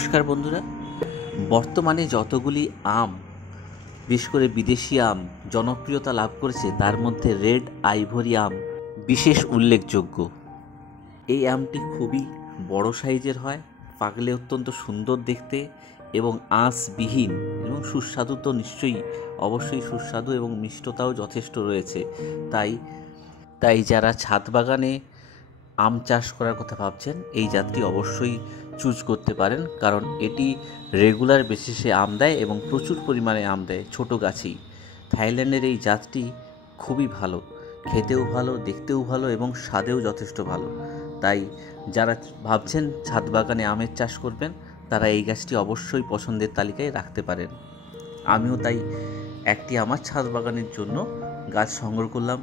নমস্কার বন্ধুরা, বর্তমানে যতগুলি আম, বিশেষ করে বিদেশি আম জনপ্রিয়তা লাভ করেছে তার মধ্যে রেড আইভরি আম বিশেষ উল্লেখযোগ্য। এই আমটি খুবই বড় সাইজের হয়, পাকলে অত্যন্ত সুন্দর দেখতে এবং আঁশবিহীন এবং সুস্বাদু তো অবশ্যই সুস্বাদু এবং মিষ্টতাও যথেষ্ট রয়েছে। তাই যারা ছাদ বাগানে আম চাষ করার কথা ভাবছেন এই জাতটি অবশ্যই চুজ করতে পারেন, কারণ এটি রেগুলার বেসিসে আম দেয় এবং প্রচুর পরিমাণে আম দেয় ছোটো গাছেই। থাইল্যান্ডের এই জাতটি খুবই ভালো, খেতেও ভালো, দেখতেও ভালো এবং স্বাদেও যথেষ্ট ভালো। তাই যারা ভাবছেন ছাদ বাগানে আমের চাষ করবেন তারা এই গাছটি অবশ্যই পছন্দের তালিকায় রাখতে পারেন। আমিও তাই একটি আমার ছাদ বাগানের জন্য গাছ সংগ্রহ করলাম।